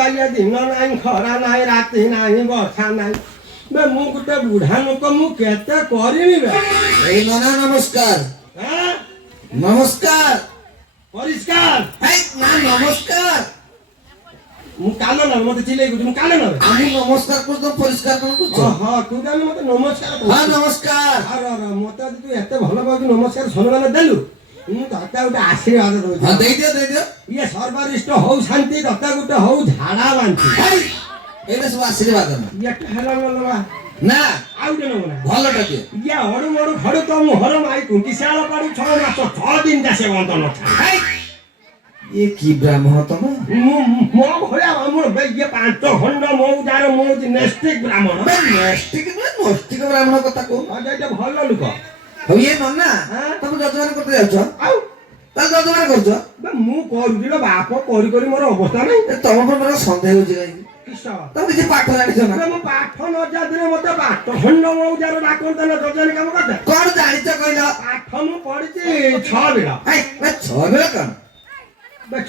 বাইয়া দিন নাই খরা নাই রাতি নাই বর্ষা নাই বে ମୁଁ ଗୋଟେ ବୁଢା ଲୋକ ମୁଁ କେତେ କରିବି ବେ ଏଇ ନନା ନମସ୍କାର ନମସ୍କାର ପରିଷ୍କାର ନା ନମସ୍କାର ମୁଁ କାନ ନବି ମତେ ଚିଲେଇ କହୁଛି ମୁଁ କାନ ନବି ଆମେ ନମସ୍କାର କରୁଛ ପରିଷ୍କାର କଣ କରୁଛ ହଁ ତୁ କାଲି ମତେ ନମସ୍କାର ହଁ ନମସ୍କାର ମତେ ଆଜି ତୁ ଏତେ ଭଲ ପାଉଛୁ ନମସ୍କାର ଶନିବାର ଦେଲୁ ଦତ୍ତା ଗୋଟେ ଆଶୀର୍ବାଦ ଦଉଛି ହଁ ଦେଇଦିଅ ଦେଇଦିଅ ଇଏ ସର୍ବରିଷ୍ଟ ହଉ ଶାନ୍ତି ଦତ୍ତା ଗୋଟେ ହଉ ଝାଡ଼ା ବାନ୍ତି ଏଇଟା ସବୁ ଆଶୀର୍ବାଦ ଇଏଟା ହେଲା ନବା ନା ଆଉ ଗୋଟେ ନବୁ ନା ଭଲଟା ଦିଅ ଇଏ ଅଡ଼ୁ ମଡ଼ୁ ଘଡ଼ୁ ତ ମୁହଁର ମାରି କୁଣ୍ଡିଶାଳ ପାଡ଼ି ଛଅ ମାସ ଛଅ ଦିନଟା ସେ ବନ୍ଦ ନଥାଏ ଇଏ କି ବ୍ରାହ୍ମଣ ତମେ ମୋ ଭଳିଆ ବ୍ରାହ୍ମଣ ଇଏ ପାଞ୍ଚ ଖଣ୍ଡ ମୋ ତାର ମୋ ନେଷ୍ଟିକ ବ୍ରାହ୍ମଣ ନେଷ୍ଟିକ ନୁହେଁ ନଷ୍ଟିକ ବ୍ରାହ୍ମଣ କଥା କହୁନ ଭଲ ଲୋକ ଇଏ ନନା ତମେ ଯଜମାନ କରିତେ ଯାଉଛ ତାହେଲେ ଯଜମାନ କରୁଛ ମୁଁ କରୁଛି ନା ବାପ କରି କରି ମୋର ଅବସ୍ଥା ନାହିଁ ତମ ଉପରେ ମୋର ସନ୍ଦେହ ହଉଛି କାହିଁକି ତମେ କିଛି ପାଠ ଜାଣିଛ ନା ମୁଁ ପାଠ ନ ଜାଣିଥିଲେ ମତେ ପାଠ ଖଣ୍ଡମୂଳ ଯାର ଡାକନ୍ତା ନା ଯଜମାନ କାମ କଥା କଣ ଜାଣିଛ କହିଲ ପାଠ ମୁଁ ପଢିଛି ଛଅ ବେଳ ଛଅ ବେଳ କଣ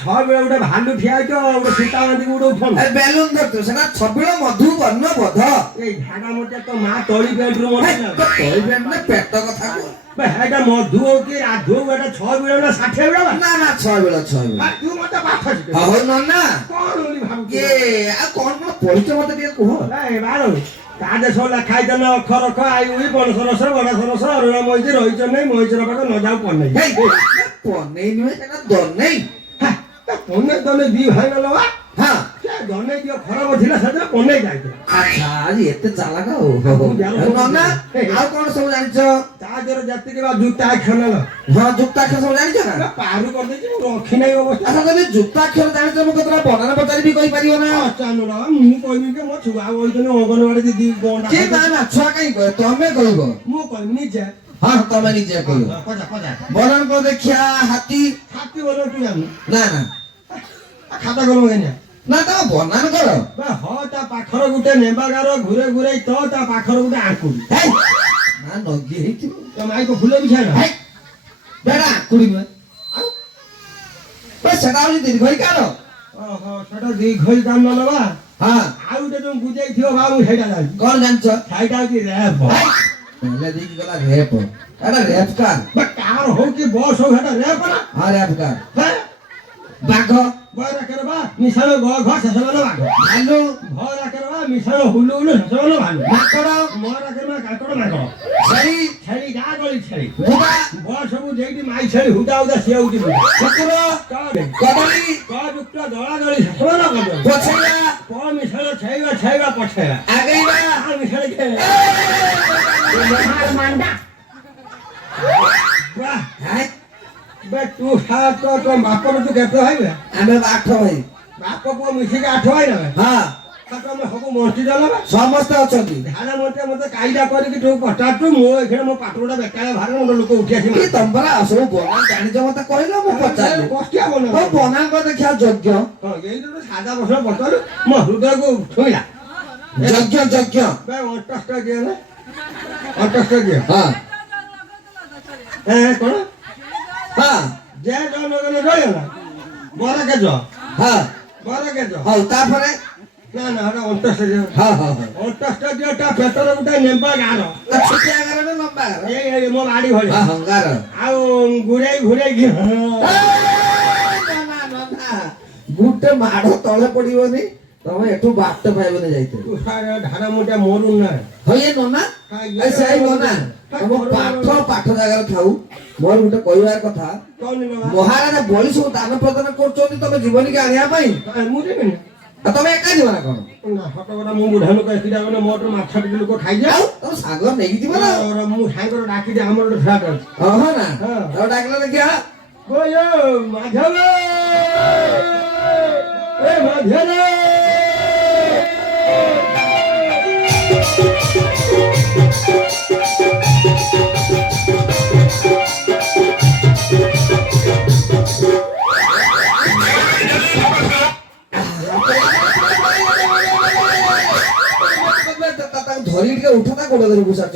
ছবেলা গোটে ଭାଣ୍ଡୁ ଠିଆ ହେଇଛ ଗୋଟେ ସୀତା ଗାନ୍ଧୀକୁ ଗୋଟେ ଉଠଉନ ବେଲୁନ ଧରିଛୁ ସେଟା ଛବିଳ ମଧୁ ବର୍ଣ୍ଣ ବୋଧ ଏଇ ଝାଡ଼ା ମୋଟେ ତୋ ମା ତଳି ପେଣ୍ଟରୁ ତଳି ପେଣ୍ଟ ନା ପେଟ କଥା ହେଟା ମଧୁ ହଉ କି ରାଧୁ ହଉ ଏଟା ଛଅ ବେଳ ନା ଷାଠିଏ ବେଳ ନା ନା ଛଅ ବେଳ ଛଅ ବେଳ ତୁ ମତେ ପାଠ ହଉ ନନା କଣ ବୋଲି ଭାବୁଛି ଆଉ କଣ କଣ ପଢିଛ ମତେ ଟିକେ କୁହ ବାର ତା ଦେଶ ଲେଖା ହେଇଥିଲା ଅଖର ଅଖ ଆଇଗୁଳି ପଣସ ରସ ବଡା ସରସ ଅରୁଣ ମଇଚି ରହିଛ ନାହିଁ ମଇଚର ପାଖ ନ ଯାଉ ପନେଇ ପନେଇ ନୁହେଁ ସେଟା ଦନେଇ ଅନେକ ଜଣେ ଦୁଇ ଭାଇ ନେଲବା ହଁ ଜଣେ ଯିଏ ଖରାପ ଥିଲା ସେଦିନ ଅନେକ ଯାଇଥିଲା ଆଚ୍ଛା ଆଜି ଏତେ ଚାଲାକ ଆଉ ନନା ଆଉ କଣ ସବୁ ଜାଣିଛ ତା ଦେହରେ ଯେତିକି ବା ଯୁକ୍ତାକ୍ଷର ନେଲ ହଁ ଯୁକ୍ତାକ୍ଷର ସବୁ ଜାଣିଛ ନା ପାରୁ କରିଦେଇଛି ମୁଁ ରଖି ନାହିଁ ଅବସ୍ଥା ଆଚ୍ଛା ଯଦି ଯୁକ୍ତାକ୍ଷର ଜାଣିଛ ମୁଁ କେତେଟା ବନାନ ପଚାରିବି କହିପାରିବ ନା ଚାଲୁର ମୁଁ କହିବି କି ମୋ ଛୁଆ କହିଛନ୍ତି ଅଙ୍ଗନବାଡ଼ି ଦିଦି ଗଣ୍ଡା ନା ନା ଛୁଆ କାହିଁ କହ ତମେ କହିବ ମୁଁ କହିବି ନିଜେ ହଁ ତମେ ନିଜେ କହିବ ବନାନ ଦେଖିଆ ହାତୀ ହାତୀ ବନାନ ତୁ ଜାଣୁ ନା ନା ଖାତା କଲୁ କେନିଆ ନା ତା ବନାନ କର ହଁ ତା ପାଖର ଗୋଟେ ନେମ୍ବାଗାର ଘୁରେ ଘୁରେ ତ ତା ପାଖର ଗୋଟେ ଆଙ୍କୁଡ଼ି ନା ନଗି ହେଇଥିବ ତମ ଆଇକୁ ଫୁଲ ବି ଖାଇଲ ବେଟା ଆଙ୍କୁଡ଼ି ନୁହେଁ ସେଟା ହଉଛି ଦୀର୍ଘଇ କାଳ ଓହୋ ସେଟା ଦୀର୍ଘଇ କାଳ ନ ନେବା ହଁ ଆଉ ଗୋଟେ ଯୋଉ ବୁଝେଇଥିବ ବାବୁ ସେଇଟା ଜାଣିଛି କଣ ଜାଣିଛ ସେଇଟା ହଉଛି ରେପ ହେଲେ ଦେଇକି ଗଲା ରେପ ଏଟା ରେପ କାର୍ଡ କାର୍ ହଉ କି ବସ୍ ହଉ ସେଟା ରେପ ନା ହଁ ରେପ କାର୍ଡ বাঘ ঘর আকার বা মিশানো ঘ ঘ শেষানো বাঘ ভালো ঘর আকার বা মিশানো হুলু হুলু শেষানো ভালো মাকড় মর আকার মা কাকড় মাকড় ছাড়ি ছাড়ি গা গলি ছাড়ি হুদা ব সবু যেইটি মাই ছাড়ি হুদা হুদা সে হউটি শুকুর কদলি ক যুক্ত দলা দলি শেষানো কদ পছাইয়া প মিশানো ছাইবা ছাইবা পছাইয়া আগেইবা আর মিশানো কে মহার মান্ডা তাহলে তু সাত তো বাপর তো খেতে হইবে আমি আঠ ভাই বাপ পুଅ মিশিকি আঠ ভাই না হ্যাঁ ତମେ ସବୁ ମନ୍ତ୍ରୀ ଦେଲ ସମସ୍ତେ ଅଛନ୍ତି ଧାନ ମନ୍ତ୍ରୀ ମତେ କାଇଦା କରିକି ଯୋଉ ପଚାରୁଛୁ ମୁଁ ଏଇଖିଣା ମୋ ପାଠପଢା ବେକାର ବାହାରେ ମୋର ଲୋକ ଉଠି ଆସିବେ ତମର ସବୁ ବନା ଜାଣିଛ ମତେ କହିଲ ମୁଁ ପଚାରିଲି କଷ୍ଟିଆ ବନା ବନାଙ୍କ ଦେଖିବା ଯୋଗ୍ୟ ହଁ ଏଇ ଯୋଉ ସାଧା ପ୍ରଶ୍ନ ପଚାରୁ ମୋ ହୃଦୟକୁ ଛୁଇଁଲା ଯଜ୍ଞ ଯଜ୍ଞ ଅଣ୍ଟଷ୍ଟ ଦିଅ ନା ଅଣ୍ଟଷ୍ଟ ଦିଅ ହଁ କଣ હા જે જામનગર જોયો મારા કેજો હા મારા કેજો હા તાપરે ના ના હવે ઓટસ્ટ જો હા હા ઓટસ્ટ જો તા પેતર ઉડા નેમ્બા ગારો તો છૂટ્યા ગારો ને નેમ્બા ગારો એ એ મો આડી હોય હા હા ગારો આવ ગુરે ગુરે ગયો ના ના ના ગુટે માડો તળે પડીવની তবে একটু বাটতে পাইবে না যাইতে ধারা মোটা মরুন না হয়ে ননা সেই ননা ତମ ପାଠ ପାଠ ଜାଗାରେ ଥାଉ ମୋର ଗୋଟେ କହିବାର କଥା ମହାରାଜା ବଳି ସବୁ ଦାନ ପ୍ରଦାନ କରୁଛନ୍ତି ତମେ ଜୀବନୀକି ଆଣିବା ପାଇଁ ଆଉ ତମେ ଏକା ଯିବ ନା କଣ ମୁଁ ବୁଢା ଲୋକ ଏଠି ଯାଉ ମୋର ମାଛ ଲୋକ ଖାଇଯାଉ ତମ ସାଙ୍ଗ ନେଇକି ଯିବ ନା ମୁଁ ସାଙ୍ଗର ଡାକିଛି ଆମର ଗୋଟେ ଫ୍ଲାଟ୍ ଅଛି ହଁ ନା ତମେ ଡାକିଲ ଦେଖିଆ ମାଝବ ଏ ମାଝବ ಕೊಡೋದ್ರಿ ಗುಸಾಚ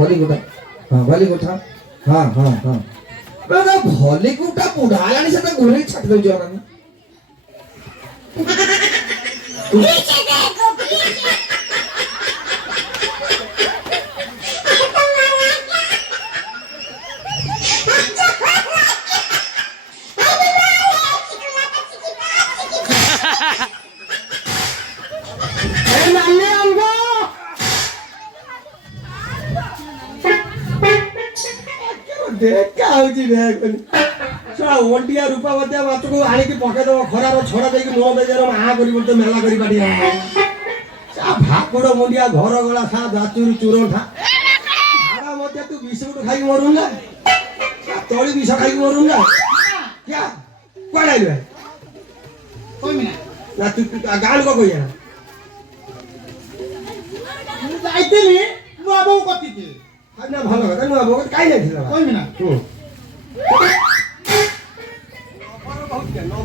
ಹೊಲಿಗುಟ ಹೊಲಿಗುಟ ಹಾ ಹಾ ಹಾ ಬೇಡ ಹೊಲಿಗುಟ ಬುಡಾಯಾಣಿ ಸತ ಗುರಿ ಛಟ್ ದೌಜ ನಾನು ଦେଖା ହଉଛି ଶୁଣା ଓଣ୍ଟିଆ ରୂପାବତୀଆ ମାଛକୁ ଆଣିକି ପକେଇଦବ ଖରାର ଛଡ଼ା ଦେଇକି ଲୁଣ ଦେଇଦେବ ଆହା କରିବ ତ ମେଲା କରିପାରିବା ଭାକୁଡ଼ ମୁଣ୍ଡିଆ ଘର ଗଳା ସା ଦାତୁରୁ ଚୁରଠା ଝାଡ଼ା ମଧ୍ୟ ତୁ ବିସ୍କୁଟ ଖାଇକି ମରୁନ ନା ତଳି ଖାଇକି ମରୁନ ନା କୁଆଡ଼େ ଆଇଲୁ ନା ତୁ ଗାଁ ଲୋକ କହିବା ମୁଁ ଯାଇଥିଲି ମୁଁ ଆପଣଙ୍କୁ କତିଥିଲି না ভালো কথা না বউ কাই নাই ছিল কইবি না হুম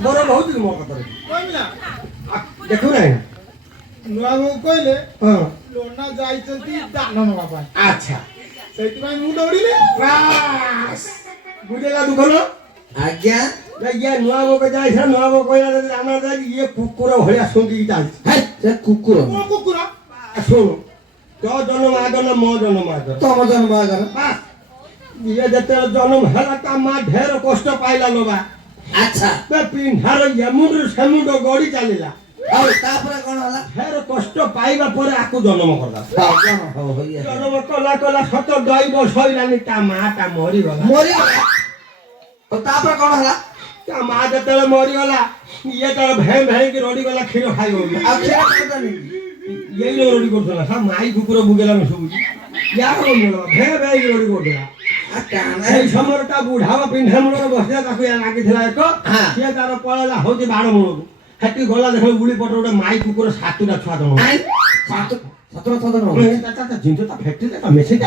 বড় বহুত দিন মো কথা কইবি না দেখো না ନୂଆ ବୋଉ କହିଲେ ଲୋନା ଯାଇଛନ୍ତି ଦାନ ନବା ପାଇଁ ଆଚ୍ଛା ସେଇଥିପାଇଁ ମୁଁ ଦୌଡ଼ିଲି ବୁଝେଇଲା ଦୁଃଖନ ଆଜ୍ଞା ଆଜ୍ଞା ନୂଆ ବୋଉ ଯାଇଥିଲା ନୂଆ ବୋ କହିଲା ଆମେ ଇଏ କୁକୁର ଭଳିଆ ଶୁଣିକି ଚାଲିଛି ସେ କୁକୁର କୁକୁର ଶୁଣୁ জন্ম আগন মো জন্ম আগন তম জন্ম আগন ইয়ে যেতে জন্ম হেলা তা মা ঢের কষ্ট পাইলা লোবা আচ্ছা তা পিন্ধার এমুন সেমুন গড়ি চালিলা ଆଉ ତାପରେ କଣ ହେଲା ଫେର କଷ୍ଟ ପାଇବା ପରେ ଆକୁ ଜନ୍ମ କଲା ଜନ୍ମ କଲା କଲା ସତ ଦୈବ ସଇଲାନି ତା ମା ତା ମରିଗଲା ମରିଗଲା ତାପରେ କଣ ହେଲା ତା ମା ଯେତେବେଳେ ମରିଗଲା ଇଏ ତାର ଭେଁ ଭେଁକି ରଡ଼ିଗଲା କ୍ଷୀର ଖାଇବନି ଆଉ ಎಲ್ಲಿ ರೆಡಿ ಕೊಡ್ತಾನ ಸಾ ಮಾಯಿ ಕುಕ್ಕುರ ಬುಗೆಲ್ಲ ನುಸುಬುಜಿ ಯಾರು ಬಂದಿಲ್ಲ ಭೇ ಭೇ ಇಲ್ಲಿ ರೆಡಿ ಕೊಡ್ತಾನ সেই সময়টা বুঢ়াবা পিন্ধা মূলর বসে তাকে লাগিলা হ্যাঁ। এক সে তার পড়া হচ্ছে বাড় মূলকু সেটি গলা দেখলে বুড়ি পটর গোটে মাই কুকুর সাতুটা ছুয়া দম সাতুটা ছুয়া দম জিনিস তা ফ্যাক্টরি হ্যাঁ। মেসেজ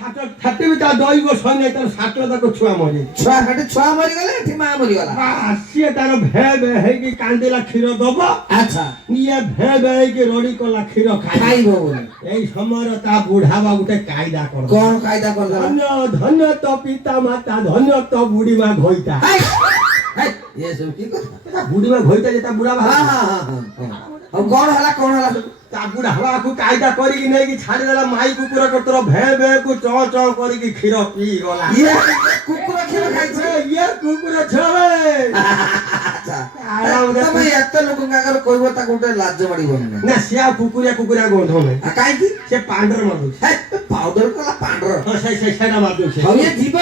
থাকতে তা দৈব সৈন্য তার সাতটা তাক ছুয়া মরি ছুয়া হাটে ছুয়া মরি গলে এটি মা মরি গলা আসিয়ে তার ভেবে হেকি কান্দিলা ক্ষীর দব আচ্ছা নিয়ে ভেবে হেকি রড়ি কলা ক্ষীর খাইব এই সময় তা বুড়াবা গোটে কায়দা কর কোন কায়দা কর ধন্য ধন্য তো পিতা মাতা ধন্য তো বুড়ি মা ঘইতা এই এসব কি কথা বুড়ি মা ঘইতা যেটা বুড়া হ্যাঁ হ্যাঁ হ্যাঁ, হ্যাঁ। ଆଉ କ'ଣ ହେଲା କ'ଣ ହେଲା ତାକୁ ଢାବାକୁ କାଇଦା କରିକି ନେଇକି ଛାଡ଼ିଦେଲା ମାଇ କୁକୁର କତର ଭେ ଭେକୁ ଚ ଚ କରିକି କ୍ଷୀର ପିଇଗଲା ଇଏ କୁକୁର କ୍ଷୀର ଖାଇଛେ ଇଏ କୁକୁର ଛୁଆବେ ତମେ ଏତେ ଲୋକଙ୍କ ଆଗରେ କହିବ ତାକୁ ଗୋଟେ ଲାଜ ମାଡ଼ିବନି ନା ସିଏ ଆଉ କୁକୁରିଆ କୁକୁରିଆ ଗନ୍ଧ ନୁହେଁ କାହିଁକି ସେ ପାଣ୍ଡର ମାରୁଛି ପାଉଡର କଲା ପାଣ୍ଡର ସେଇଟା ମାରୁଛି